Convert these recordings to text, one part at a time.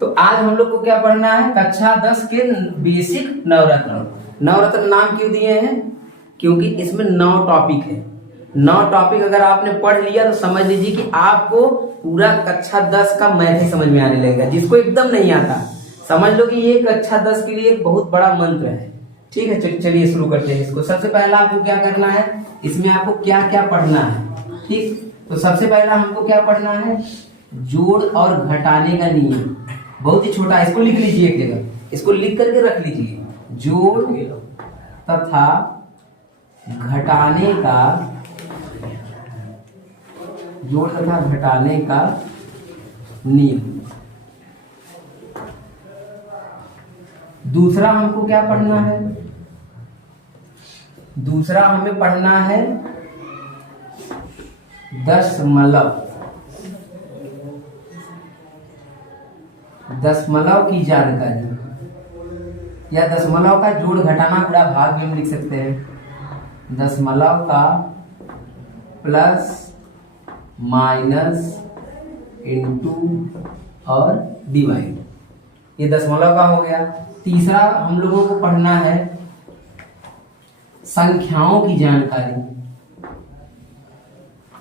तो आज हम लोग को क्या पढ़ना है, कक्षा 10 के बेसिक नवरत्न। नवरत्न नाम क्यों दिए हैं, क्योंकि इसमें 9 टॉपिक है। 9 टॉपिक अगर आपने पढ़ लिया तो समझ लीजिए कि आपको पूरा कक्षा 10 का मैथ ही समझ में आने लगेगा। जिसको एकदम नहीं आता समझ लो कि ये कक्षा 10 के लिए एक बहुत बड़ा मंत्र है। ठीक है, चलिए शुरू करते हैं इसको। सबसे पहला आपको क्या करना है, इसमें आपको क्या क्या पढ़ना है। ठीक, तो सबसे पहला हमको क्या पढ़ना है, जोड़ और घटाने का नियम। बहुत ही छोटा है, इसको लिख लीजिए एक जगह, इसको लिख करके रख लीजिए। जोड़ तथा घटाने का, जोड़ तथा घटाने का नियम। दूसरा हमको क्या पढ़ना है, दूसरा हमें पढ़ना है दशमलव। दशमलव की जानकारी या दशमलव का जोड़ घटाना गुणा भाग भी हम लिख सकते हैं। दशमलव का प्लस माइनस इनटू और डिवाइड, ये दशमलव का हो गया। तीसरा हम लोगों को पढ़ना है संख्याओं की जानकारी।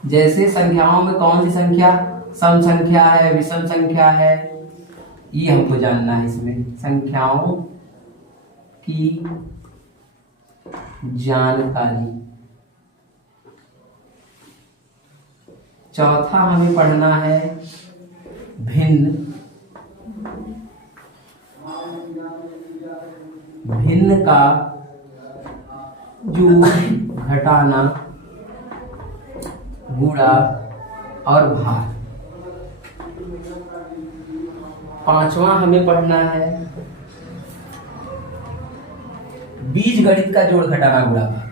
जैसे संख्याओं में कौन सी संख्या सम संख्या है, विषम संख्या है, ये हमको जानना है। इसमें संख्याओं की जानकारी। चौथा हमें पढ़ना है भिन्न। भिन्न का जोड़ घटाना गुणा और भाग। पांचवा हमें पढ़ना है बीज गणित का जोड़ घटाना गुणा भाग।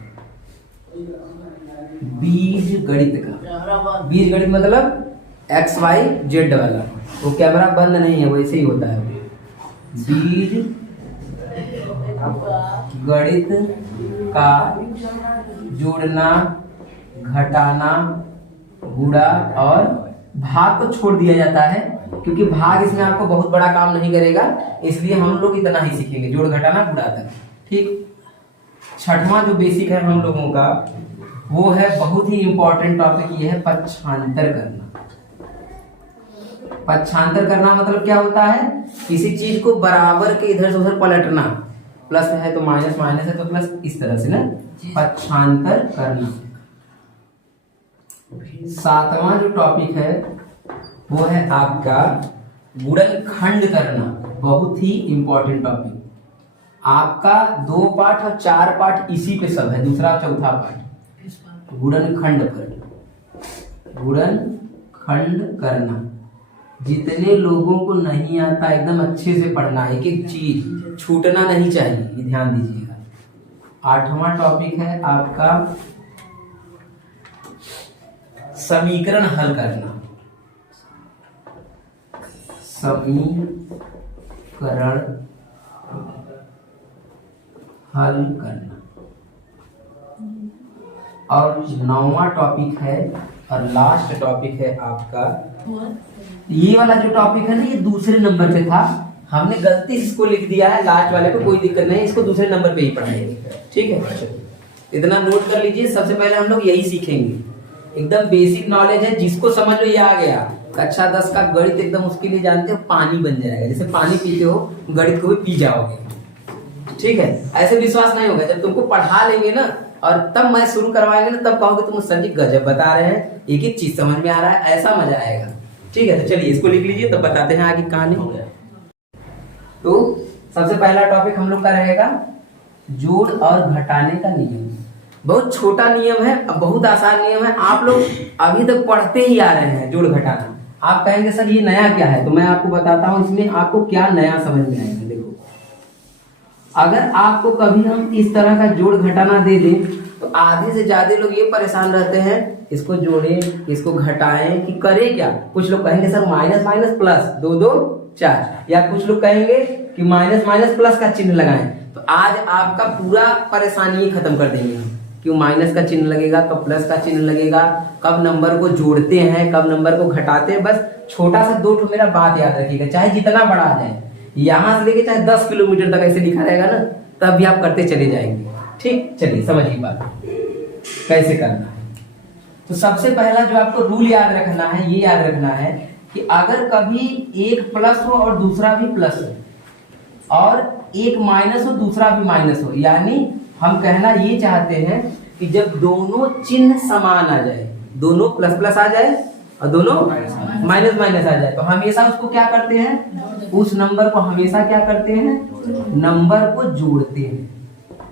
बीज गणित का, बीज गणित मतलब एक्स वाई जेड वाला, वो कैमरा बंद नहीं है, वैसे ही होता है। बीज गणित का जोड़ना घटाना गुणा और भाग को छोड़ दिया जाता है, क्योंकि भाग इसमें आपको बहुत बड़ा काम नहीं करेगा, इसलिए हम लोग इतना ही सीखेंगे, जोड़ घटाना गुणा तक। ठीक, छठवां जो बेसिक है हम लोगों का, वो है बहुत ही इंपॉर्टेंट टॉपिक, ये है पक्षांतर करना। पक्षांतर करना मतलब क्या होता है, किसी चीज को बराबर के इधर से उधर पलटना। प्लस है तो माइनस, माइनस है तो प्लस, इस तरह से ना पक्षांतर करना। सातवां जो टॉपिक है वो है आपका गुणनखंड करना। बहुत ही इंपॉर्टेंट टॉपिक, आपका 2 पाठ और 4 पाठ इसी पे सब है, दूसरा चौथा पाठ गुणनखंड पर। गुणनखंड करना जितने लोगों को नहीं आता एकदम अच्छे से पढ़ना, एक एक चीज छूटना नहीं चाहिए, ये ध्यान दीजिएगा। आठवां टॉपिक है आपका समीकरण हल करना। समीकरण हल करना। और 9वां टॉपिक है और लास्ट टॉपिक है आपका, ये वाला जो टॉपिक है ना, ये दूसरे नंबर पे था, हमने गलती से इसको लिख दिया है लास्ट वाले पे, कोई दिक्कत नहीं, इसको दूसरे नंबर पे ही पढ़ाएंगे। ठीक है, इतना नोट कर लीजिए। सबसे पहले हम लोग यही सीखेंगे, एकदम बेसिक नॉलेज है, जिसको समझ लो ये आ गया, कक्षा 10 का गणित एकदम उसके लिए जानते हो पानी बन जाएगा। जैसे पानी पीते हो, गणित को भी पी जाओगे। ठीक है, ऐसे विश्वास नहीं होगा, जब तुमको पढ़ा लेंगे ना और तब मैं शुरू करवाएंगे ना, तब कहोगे तुम सर जी गजब बता रहे हैं, एक एक चीज समझ में आ रहा है, ऐसा मजा आएगा। ठीक है, तो चलिए इसको लिख लीजिए, तब बताते हैं आगे कहानी। तो सबसे पहला टॉपिक हम लोग का रहेगा जोड़ और घटाने का नियम। बहुत छोटा नियम है, बहुत आसान नियम है, आप लोग अभी तक पढ़ते ही आ रहे हैं जोड़ घटाना। आप कहेंगे सर ये नया क्या है, तो मैं आपको बताता हूँ इसमें आपको क्या नया समझ में आएगा। देखो, अगर आपको कभी हम इस तरह का जोड़ घटाना दे दें तो आधे से ज्यादा लोग ये परेशान रहते हैं, इसको जोड़ें, इसको घटाएं कि करें क्या। कुछ लोग कहेंगे सर माइनस माइनस प्लस 2 2 4, या कुछ लोग कहेंगे कि माइनस माइनस प्लस का चिन्ह लगाएं। तो आज आपका पूरा परेशानी खत्म कर देंगे हम। क्यों माइनस का चिन्ह लगेगा, कब प्लस का चिन्ह लगेगा, कब नंबर को जोड़ते हैं, कब नंबर को घटाते हैं। बस छोटा सा 2 मेरा बात याद रखिएगा, चाहे जितना बड़ा आ जाए, यहाँ से लेके चाहे 10 किलोमीटर तक ऐसे लिखा रहेगा ना, तब भी आप करते चले जाएंगे। ठीक, चलिए समझिए बात कैसे करना है। तो सबसे पहला जो आपको रूल याद रखना है, ये याद रखना है कि अगर कभी एक प्लस हो और दूसरा भी प्लस हो और एक माइनस हो दूसरा भी माइनस हो, यानी हम कहना ये चाहते हैं कि जब दोनों चिन्ह समान आ जाए, दोनों प्लस प्लस आ जाए और दोनों माइनस माइनस आ जाए, तो हमेशा उसको क्या करते हैं, उस नंबर को हमेशा क्या करते हैं, नंबर को जोड़ते हैं,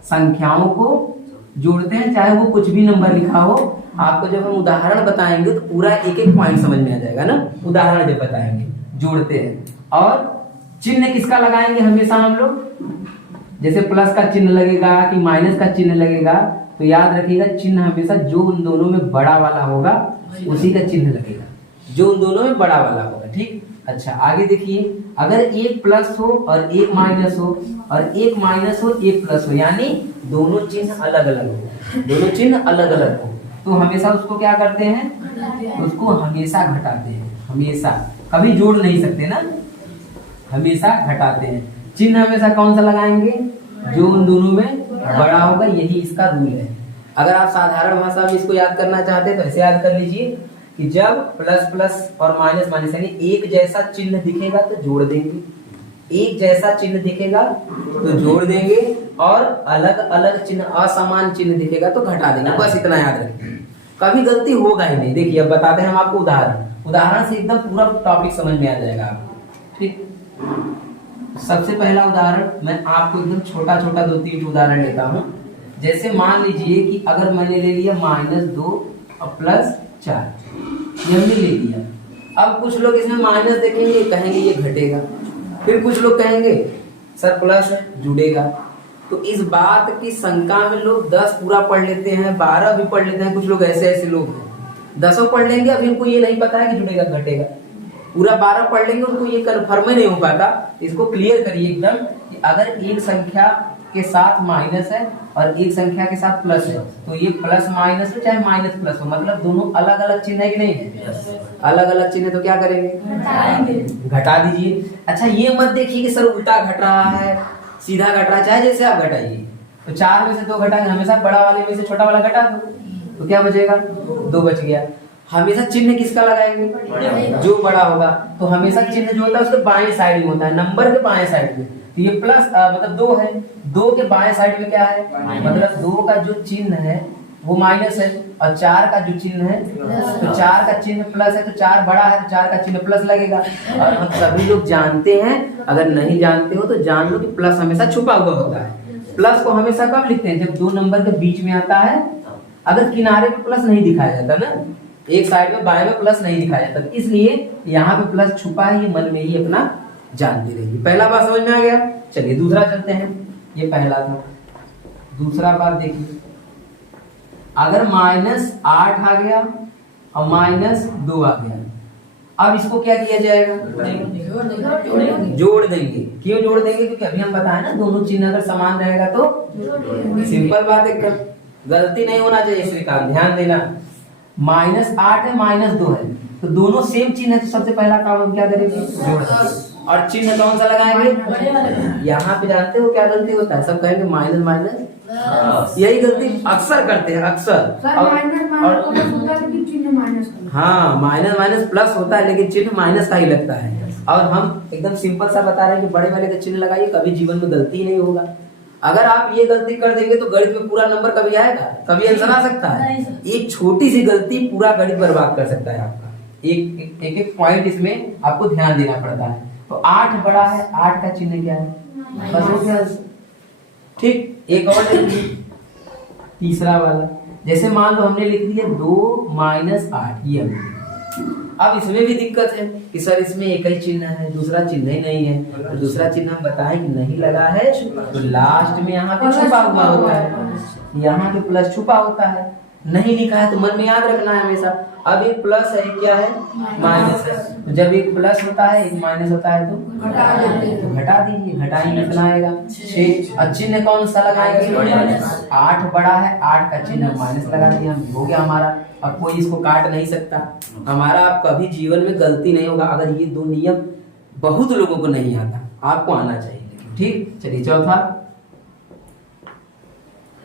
संख्याओं को जोड़ते हैं, चाहे वो कुछ भी नंबर लिखा हो। आपको जब हम उदाहरण बताएंगे तो पूरा एक एक पॉइंट समझ में आ जाएगा ना, उदाहरण जब बताएंगे जोड़ते हैं। और चिन्ह किसका लगाएंगे हमेशा हम लोग, जैसे प्लस का चिन्ह लगेगा कि माइनस का चिन्ह लगेगा, तो याद रखिएगा चिन्ह हमेशा जो उन दोनों में बड़ा वाला होगा उसी का चिन्ह लगेगा, जो उन दोनों में बड़ा वाला होगा। ठीक, अच्छा आगे देखिए, अगर एक प्लस हो और एक माइनस हो और एक माइनस हो एक प्लस हो, यानी दोनों चिन्ह अलग अलग हो, दोनों चिन्ह अलग अलग हो, तो हमेशा उसको क्या करते हैं, उसको हमेशा घटाते हैं, हमेशा, कभी जोड़ नहीं सकते ना, हमेशा घटाते हैं। चिन्ह हमेशा कौन सा लगाएंगे, जो उन दोनों में बड़ा होगा, यही इसका रूल है। अगर आप साधारण भाषा में इसको याद करना चाहते हैं तो ऐसे याद कर लीजिए कि जब प्लस प्लस और माइनस माइनस यानी एक जैसा चिन्ह दिखेगा तो जोड़ देंगे, एक जैसा चिन्ह दिखेगा तो जोड़ देंगे, और अलग अलग चिन्ह, असमान चिन्ह दिखेगा तो घटा देंगे। बस इतना याद रखिए, कभी गलती होगा ही नहीं। देखिए अब बताते हैं हम आपको उदाहरण, उदाहरण से एकदम पूरा टॉपिक समझ में आ जाएगा आपको। ठीक, सबसे पहला उदाहरण मैं आपको एकदम छोटा छोटा 2-3 उदाहरण लेता हूँ। जैसे मान लीजिए कि अगर मैंने ले लिया -2 और +4, ये हमने ले लिया। अब कुछ लोग इसमें माइनस देखेंगे, कहेंगे ये घटेगा, फिर कुछ लोग कहेंगे सर प्लस जुड़ेगा। तो इस बात की शंका में लोग 10 पूरा पढ़ लेते हैं, 12 भी पढ़ लेते हैं। कुछ लोग ऐसे लोग हैं 10 पढ़ लेंगे, अभी उनको ये नहीं पता है कि जुड़ेगा घटेगा। पूरा 12 पढ़ लेंगे, उनको ये कन्फर्म ही नहीं हो पाता। इसको क्लियर करिए एकदम कि अगर एक संख्या के साथ माइनस है और एक संख्या के साथ प्लस है, तो ये प्लस माइनस हो चाहे माइनस प्लस हो, मतलब दोनों अलग अलग चिन्ह है कि नहीं है, अलग अलग चिन्ह, तो क्या करेंगे, घटा दीजिए। अच्छा ये मत देखिए कि सर उल्टा घट रहा है, सीधा घट रहा है, चाहे जैसे आप घटाइए। तो 4 में से 2 घटाएंगे, हमेशा बड़ा वाले में से छोटा वाला घटा दो, तो क्या बचेगा, 2 बच गया। हमेशा चिन्ह किसका लगाएंगे, जो बड़ा होगा। तो हमेशा चिन्ह जो होता है उसके बाएं साइड में होता है, नंबर के बाएं साइड में। तो ये प्लस मतलब 2 है, 2 के बाएं साइड में क्या है, मतलब 2 का जो चिन्ह है वो माइनस है, और 4 का जो चिन्ह है, तो 4 का चिन्ह प्लस है, तो 4 बड़ा है तो 4 का चिन्ह प्लस लगेगा। और हम सभी लोग जानते हैं, अगर नहीं जानते हो तो जान लो कि प्लस हमेशा छुपा हुआ होता है। प्लस को हमेशा कब लिखते हैं, जब 2 नंबर के बीच में आता है, अगर किनारे पे प्लस नहीं दिखाया जाता ना, एक साइड में बाएं में प्लस नहीं दिखाया जाता, इसलिए यहाँ पे प्लस छुपा है, ये मन में ही अपना जानते रहिए। पहला बात समझ में आ गया। चलिए दूसरा चलते हैं, ये पहला था। दूसरा बात देखिए, अगर -8 आ गया और -2 आ गया, अब इसको क्या किया जाएगा, जोड़ देंगे। क्यों जोड़ देंगे, क्योंकि अभी हम बताए ना दोनों चिन्ह अगर समान रहेगा तो सिंपल बात है, गलती नहीं होना चाहिए, श्रीकांत ध्यान देना। -8 है -2 है, तो दोनों सेम चिन्ह है, तो सबसे पहला काम हम क्या करेंगे, जोड़ देंगे। और चिन्ह कौन सा लगाएंगे, यहाँ पे जानते हो क्या गलती होता है, सब कहेंगे माइनस माइनस, यही गलती अक्सर करते हैं, अक्सर। हाँ माइनस माइनस प्लस होता है, लेकिन चिन्ह माइनस का ही लगता है। और हम एकदम सिंपल सा बता रहे हैं कि बड़े वाले का चिन्ह लगाइए, कभी जीवन में गलती ही नहीं होगा। अगर आप ये गलती कर देंगे तो गणित में पूरा नंबर कभी आएगा, कभी आंसर आ सकता है। एक छोटी सी गलती पूरा गणित बर्बाद कर सकता है आपका। एक पॉइंट इसमें आपको ध्यान देना पड़ता है। तो 8 बड़ा है, 8 का चिन्ह क्या है, बस हो गया। ठीक, एक और तीसरा वाला, जैसे मान लो हमने लिख दिया 2 - 8, ये अब इसमें भी दिक्कत है कि सर इसमें एक ही चिन्ह है, दूसरा चिन्ह ही नहीं है। तो दूसरा चिन्ह हम बताएं कि नहीं लगा है, तो लास्ट में यहाँ पे छुपा हुआ होता है, यहाँ पे प्लस छुपा होता है। नहीं लिखा है तो मन में याद रखना है हमेशा। अब एक प्लस है, एक क्या है, माइनस है। तो जब एक प्लस होता है एक माइनस होता है तो घटा दीजिए, घटाएंगे कितना आएगा 6। और चिन्ह कौन सा लगाएंगे, 8 बड़ा है, 8 का चिन्ह माइनस लगा दिया, हो गया हमारा। अब कोई इसको काट नहीं सकता हमारा। आप कभी जीवन में गलती नहीं होगा अगर ये दो नियम बहुत लोगों को नहीं आता, आपको आना चाहिए। ठीक, चलिए चौथा,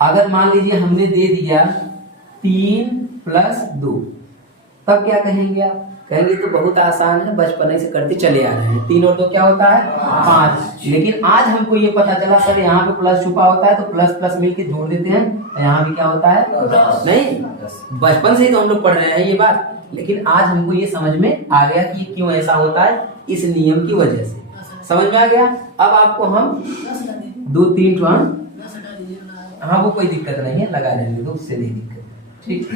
अगर मान लीजिए हमने दे दिया 3 + 2, तब क्या कहेंगे आप, कहेंगे तो बहुत आसान है, बचपन से करते चले आ रहे हैं। 3 और 2 क्या होता है 5। लेकिन आज हमको ये पता चला सर यहाँ पे प्लस छुपा होता है तो प्लस प्लस मिलके जोड़ देते हैं, यहाँ भी क्या होता है नहीं। बचपन से ही तो हम लोग पढ़ रहे हैं ये बात, लेकिन आज हमको ये समझ में आ गया कि क्यों ऐसा होता है, इस नियम की वजह से समझ में आ गया। अब आपको हम 2-3 हाँ वो कोई दिक्कत नहीं है, लगा लेंगे तो उससे नहीं दिक्कत। ठीक,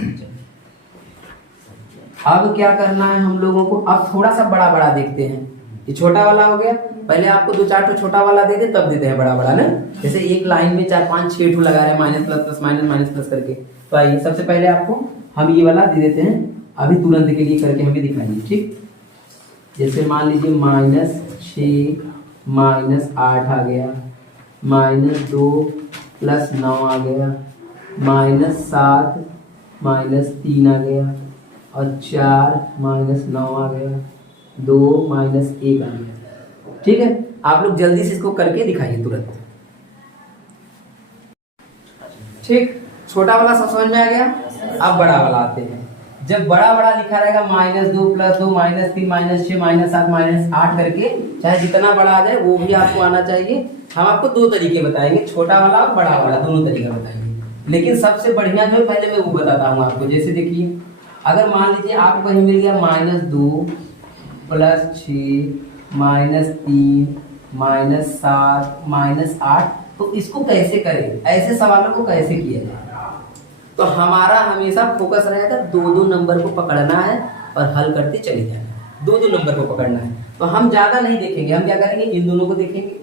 अब क्या करना है हम लोगों को, अब थोड़ा सा बड़ा बड़ा देखते हैं। ये छोटा वाला हो गया, पहले आपको 2-4 ठो छोटा वाला दे दे तब देते हैं बड़ा बड़ा ना। जैसे एक लाइन में 4-5-6 ठो लगा रहे हैं, minus plus plus minus minus plus करके। तो आइए सबसे पहले आपको हम ये वाला दे देते हैं, अभी तुरंत के लिए करके हमें दिखाइए। ठीक, जैसे मान लीजिए -6 -8 आ गया, -2 + 9 आ गया, -7 -3 आ गया, और 4 -9 आ गया, 2 -1 आ गया। ठीक है, आप लोग जल्दी से इसको करके दिखाइए तुरंत। ठीक, छोटा वाला सब समझ में आ गया। अब बड़ा वाला आते हैं। जब बड़ा बड़ा लिखा रहेगा -2 + 2 -3 -6 -7 -8 करके, चाहे जितना बड़ा आ जाए वो भी आपको आना चाहिए। हम आपको 2 तरीके बताएंगे, छोटा वाला और बड़ा वाला, दोनों तरीका बताएंगे। लेकिन सबसे बढ़िया जो है पहले मैं वो बताता हूँ आपको। जैसे देखिए, अगर मान लीजिए आपको कहीं मिल गया -2 + 6 -3 -7 -8, तो इसको कैसे करें, ऐसे सवालों को कैसे किया जाए। तो हमारा हमेशा फोकस रहेगा 2-2 नंबर को पकड़ना है और हल करते चले जाना है। 2-2 नंबर को पकड़ना है। तो हम ज्यादा नहीं देखेंगे, हम क्या करेंगे, इन दोनों को देखेंगे,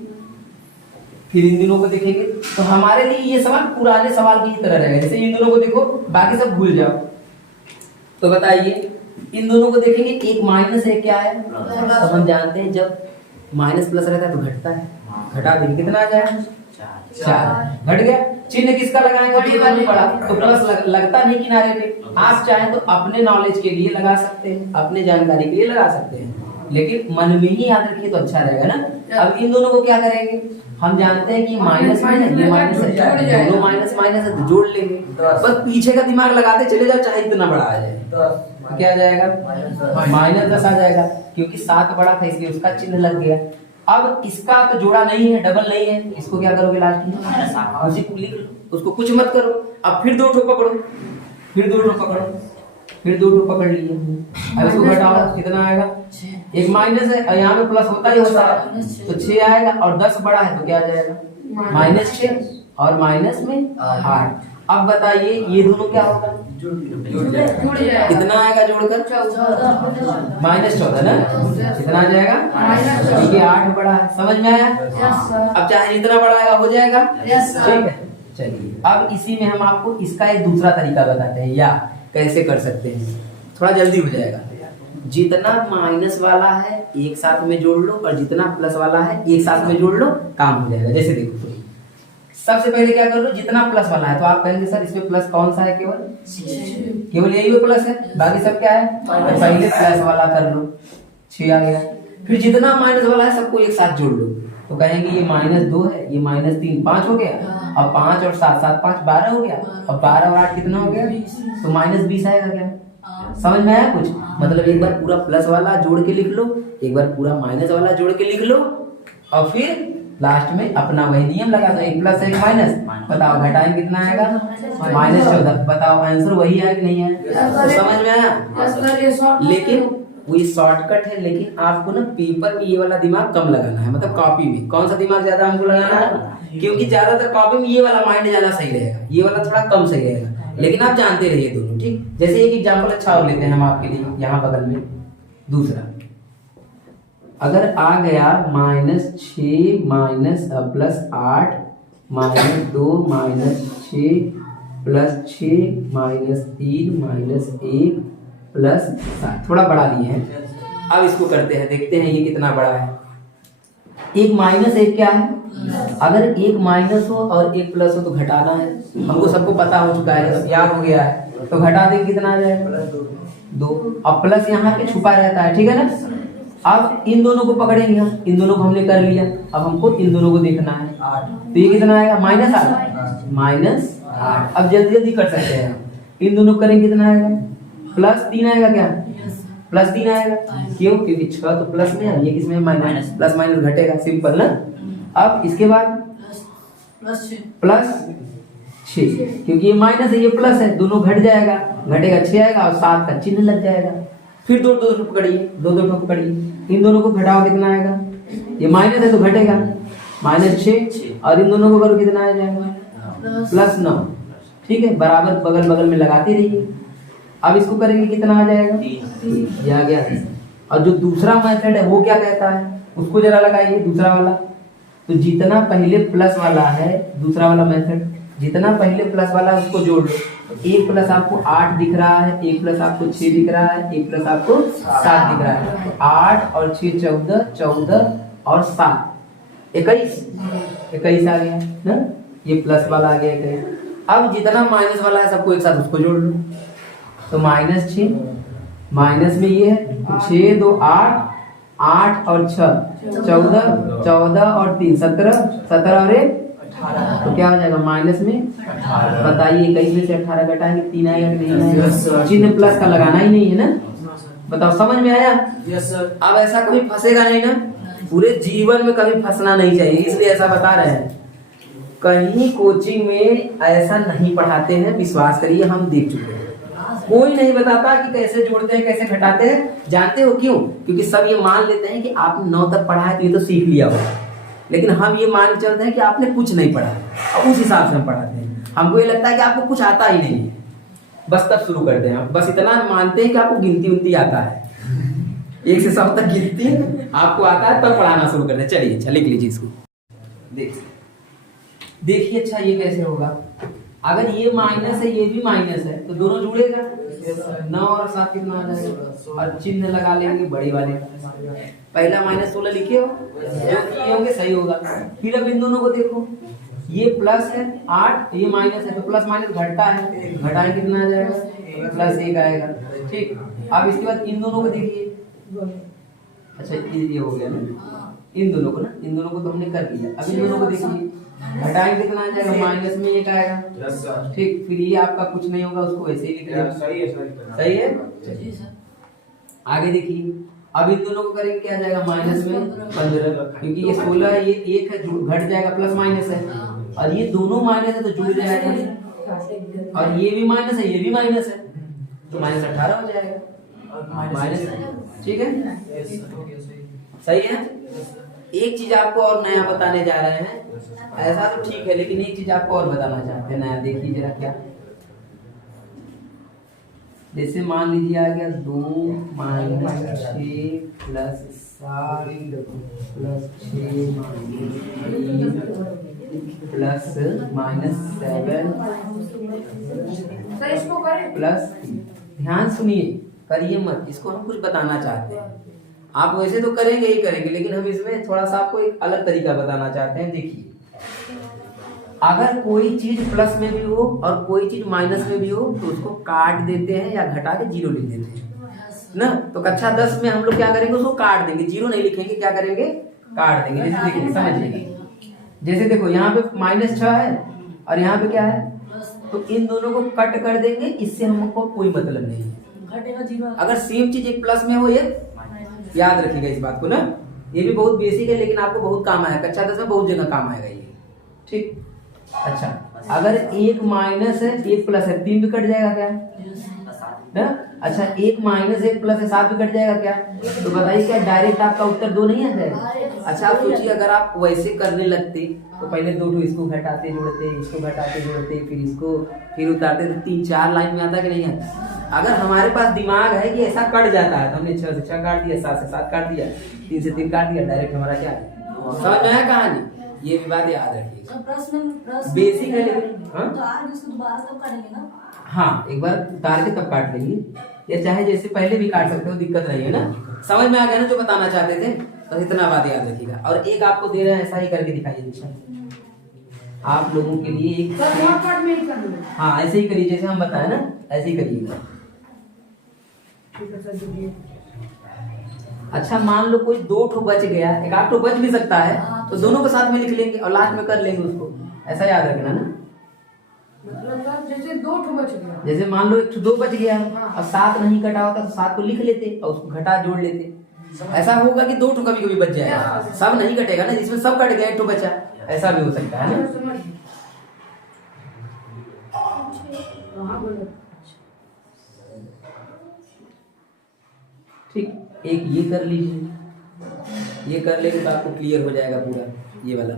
फिर इन दोनों को देखेंगे। तो हमारे लिए ये सवाल पुराने सवाल की तरह रहेगा। जैसे इन दोनों को देखो, बाकी सब भूल जाओ। तो बताइए, इन दोनों को देखेंगे, एक माइनस है, क्या है, तो हम जानते हैं जब माइनस प्लस रहता है तो घटता है, घटा देंगे, कितना आ जाएगा 4, घट गया। चिन्ह किसका लगाएंगे, बड़ा, तो प्लस लगता नहीं किनारे पे। आप चाहें तो अपने नॉलेज के लिए लगा सकते हैं, अपने जानकारी के लिए लगा सकते हैं, लेकिन मन में ही याद रखिए तो अच्छा रहेगा ना। अब इन दोनों को क्या करेंगे, हम जानते हैं कि माइनस माइनस ये माइनस है, दोनों माइनस माइनस है तो जोड़ लेंगे। बस पीछे का दिमाग लगाते चले जाओ, चाहे इतना बड़ा आ जाए, क्या आ जाएगा -10 आ जाएगा, क्योंकि 7 बड़ा था इसलिए उसका चिन्ह लग गया। अब इसका तो जोड़ा नहीं है, डबल नहीं है, इसको क्या करोगे लास्ट में उसी को लिख लो, उसको कुछ मत करो। अब फिर 2 ठो पकड़ो, फिर 2 ठो पकड़ो, फिर 2 ठो पकड़ लिए। अब इसको घटाओ, कितना आएगा, एक माइनस है और यहाँ पे प्लस होता ही होता है, तो 6 आएगा, और 10 बड़ा है तो क्या आ जाएगा -6 और माइनस में 8। अब बताइए ये दोनों क्या होगा, कितना आएगा जोड़कर, -14 ना, कितना आ जाएगा, क्योंकि 8 बड़ा है। समझ में आया। अब चाहे जितना बड़ा आएगा हो जाएगा। ठीक है, चलिए अब इसी में हम आपको इसका एक दूसरा तरीका बताते हैं, या कैसे कर सकते हैं, थोड़ा जल्दी हो जाएगा। जितना माइनस वाला है एक साथ में जोड़ लो, और जितना प्लस वाला है एक साथ में जोड़ लो, काम हो जाएगा। जैसे देखो, सबसे पहले क्या कर लो, जितना प्लस वाला है, तो आप कहेंगे सर इसमें प्लस कौन सा है, केवल यही वो प्लस है, बाकी सब क्या है, तो पहले प्लस वाला कर लो, 6 आ गया। फिर जितना माइनस वाला है सबको एक साथ जोड़ लो, तो कहेंगे ये -2 है, ये -3 5 हो गया, अब 5 और 7 7 5 12 हो गया, अब 12 और 8 कितना हो गया, तो -20 आएगा। क्या समझ में आया कुछ, मतलब एक बार पूरा प्लस वाला जोड़ के लिख लो, एक बार पूरा माइनस वाला जोड़ के लिख लो, और फिर लास्ट में अपना वही नियम लगा दो, एक प्लस एक माइनस, बताओ घटाएं कितना आएगा, -14। बताओ आंसर वही है कि नहीं है, तो समझ में आया। लेकिन वो शॉर्टकट है, लेकिन आपको ना पेपर में ये वाला दिमाग कम लगाना है, मतलब कॉपी में। कौन सा दिमाग ज्यादा हमको लगाना है, क्योंकि ज्यादातर कॉपी में ये वाला माइंड ज्यादा सही रहेगा, ये वाला थोड़ा कम सही रहेगा, लेकिन आप जानते रहिए दोनों। ठीक, जैसे एक एग्जाम्पल अच्छा और लेते हैं हम आपके लिए, यहाँ बगल में दूसरा, अगर आ गया -6 +8 -2 -6 +6 -3 -1 +7। थोड़ा बढ़ा लिए हैं। अब इसको करते हैं, देखते हैं ये कितना बड़ा है। एक माइनस एक क्या है, अगर एक माइनस हो और एक प्लस हो तो घटाना है, हमको सबको पता हो चुका है, सब याद हो गया है। तो घटा देंगे, कितना आ जाएगा 2। अब प्लस यहाँ पे छुपा रहता है, ठीक है ना। अब इन दोनों को पकड़ेंगे हम, इन दोनों को हमने कर लिया, अब हमको इन दोनों को देखना है। तो ये कितना आएगा -8। अब जल्दी जल्दी कर सकते हैं, इन दोनों को करेंगे, कितना आएगा +3 आएगा क्या, +3 आएगा। क्यों, क्योंकि 6 तो प्लस में है, ये किसमें माइनस, प्लस माइनस घटेगा, सिंपल ना। अब इसके बाद +6, क्योंकि ये माइनस है ये प्लस है, दोनों घट जाएगा, घटेगा 6 आएगा और 7 का चिन्ह लग जाएगा। फिर दो दो पकड़िए, दो पकड़िए, इन दोनों को घटाओ, कितना आएगा, ये माइनस है तो घटेगा -6, और इन दोनों को करो, कितना आ जाएगा +9। ठीक है, बराबर बगल बगल में लगाते रहिए। अब इसको करेंगे, कितना आ जाएगा, ये आ गया। और जो दूसरा मेथड है वो क्या कहता है, उसको जरा लगाइए, दूसरा वाला। तो जितना पहले प्लस वाला है, दूसरा वाला मेथड, जितना पहले प्लस वाला है उसको जोड़ लो। एक प्लस आपको 8 दिख रहा है, एक प्लस आपको 6 दिख रहा है, एक प्लस आपको 7 दिख रहा है। तो 8 और 6 14, 14 और 7 21 आ गया ना, ये प्लस वाला आ गया 21। अब जितना माइनस वाला है सबको एक साथ उसको जोड़ लो। तो -6, माइनस में ये है 6 2 8, 8 और 6 14, 14 और 3 17, 17 और 1 18। तो क्या हो जाएगा माइनस में 18। बताइए 21 में से 18 घटाएंगे 3 आएगा कि नहीं आएगा, चिन्ह प्लस का लगाना ही नहीं है ना। बताओ, समझ में आया। Yes sir. अब ऐसा कभी फंसेगा नहीं ना, पूरे जीवन में कभी फंसना नहीं चाहिए, इसलिए ऐसा बता रहे हैं। कहीं कोचिंग में ऐसा नहीं पढ़ाते हैं, विश्वास करिए, हम देख चुके हैं। कोई नहीं बताता कि कैसे जोड़ते हैं, कैसे घटाते हैं। जानते हो क्यों, क्योंकि सब ये मान लेते हैं कि आपने 9 तक पढ़ा है तो ये तो सीख लिया होगा, लेकिन हम ये मान चलते हैं कि आपने कुछ नहीं पढ़ा और उस हिसाब से हम पढ़ाते हैं। हमको ये लगता है कि आपको कुछ आता ही नहीं है, बस तब शुरू करते हैं। बस इतना मानते हैं कि आपको गिनती उनती आता है, 1 से 100 तक गिनती आपको आता है, तब पढ़ाना शुरू करते हैं। चलिए अच्छा लिख लीजिए इसको, देखिए अच्छा ये कैसे होगा। अगर ये माइनस है, ये भी माइनस है, तो दोनों जुड़ेगा। 9 और 7 कितना आ जाएगा, और चिन्ह लगा लेंगे बड़ी वाले। पहला -16 लिखे हो, जो किए होंगे सही होगा। फिर अब इन दोनों को देखो, ये प्लस है 8, ये माइनस है, तो प्लस माइनस घटता है, घटाएं कितना आ जाएगा +1 आएगा। ठीक, अब इसके बाद इन दोनों को देखिए। अच्छा ये हो गया ना, इन दोनों को तो हमने कर लिया। अब इन दोनों को देखिए, घटाएंगे कितना आ जाएगा, माइनस में 1 आएगा। ठीक, फिर ये आपका कुछ नहीं होगा, उसको ऐसे ही लिख लेंगे। सही है। आगे देखिए, अब इन दोनों को करेंगे, क्या आ जाएगा माइनस में 15, क्योंकि ये 16 है, ये 1 है, घट जाएगा, प्लस माइनस है, और ये दोनों माइनस है तो जुड़ जाएगा, और ये भी माइनस है, ये भी माइनस है, तो -18 हो जाएगा माइनस। ठीक है, सही है। एक चीज आपको और नया बताने जा रहे हैं, ऐसा तो ठीक है, लेकिन एक चीज आपको और बताना चाहते हैं नया। देखिए जरा क्या, जैसे मान लीजिए आ गया 2 -6 +7 +6 -7 प्लस। ध्यान सुनिए, करिए मत, इसको हम कुछ बताना चाहते हैं। आप वैसे तो करेंगे ही करेंगे, लेकिन हम इसमें थोड़ा सा आपको एक अलग तरीका बताना चाहते हैं। देखिए, अगर कोई चीज प्लस में भी हो और कोई चीज माइनस में भी हो, तो उसको काट देते हैं या घटा के 0 लिख देते हैं ना। तो कक्षा 10 में हम लोग क्या करेंगे, उसको काट देंगे, 0 नहीं लिखेंगे, क्या करेंगे, काट देंगे। जैसे देखिए, समझिए, जैसे देखो यहाँ पे -6 है और यहाँ पे क्या है, तो इन दोनों को कट कर देंगे, इससे हमको कोई मतलब नहीं है। अगर सेम चीज एक प्लस में हो, ये याद रखिएगा इस बात को ना, ये भी बहुत बेसिक है, लेकिन आपको बहुत काम आएगा, कक्षा 10 में बहुत जगह काम आएगा ये। ठीक, अच्छा, अगर एक माइनस है, एक प्लस है, 3 भी कट जाएगा क्या ना। अच्छा, एक माइनस 1 प्लस है, 7 भी कट जाएगा क्या। तो बताइए क्या डायरेक्ट आपका उत्तर 2 नहीं आ जाएगा। अच्छा, आप सोचिए, अगर आप वैसे करने लगते तो पहले 2 इसको घटाते जोड़ते, इसको घटाते जोड़ते, फिर इसको फिर उतारते, तो 3-4 लाइन में आता कि नहीं आता। अगर हमारे पास दिमाग है कि ऐसा कट जाता है, तो हमने 6 से 6 काट दिया, 7 से 7 काट दिया, 3 से 3 काट दिया, डायरेक्ट हमारा क्या है, समझ में आया कहानी। ये भी बात याद रखिएगा। तो प्रश्न बेसिक है लेकिन हाँ उतार के उसको दोबारा तब काटेंगे ना। हाँ, एक बार उतार के तब काट लेंगे, या चाहे जैसे पहले भी काट सकते हो, दिक्कत नहीं है ना। समझ में आ गया ना जो बताना चाहते थे? तो इतना बात याद रखिएगा। और एक आपको दे रहे हैं, ऐसा ही करके दिखाइए आप लोगों के लिए एक। हाँ ऐसे ही करिए जैसे हम बताए ना, ऐसे ही करिएगा। अच्छा मान लो कोई 2 ठो बच गया, एक आध ठो बच भी सकता है, तो दोनों को साथ में लिख लेंगे और लास्ट में कर लेंगे उसको। ऐसा याद रखना ना। मतलब जैसे 2 ठो बच गया, जैसे मान लो 1 ठो 2 बच गया हाँ। और 7 नहीं कटा होता तो 7 को लिख लेते और उसको घटा जोड़ लेते। ऐसा होगा कि 2 ठो कभी कभी बच जाएगा, सब नहीं कटेगा ना, जिसमें सब कट गया 1 ठो बचा, ऐसा भी हो सकता है ना। समझ गए। हाँ बोलो। ठीक, एक ये कर लीजिए, ये कर लेंगे तो आपको क्लियर हो जाएगा पूरा ये वाला।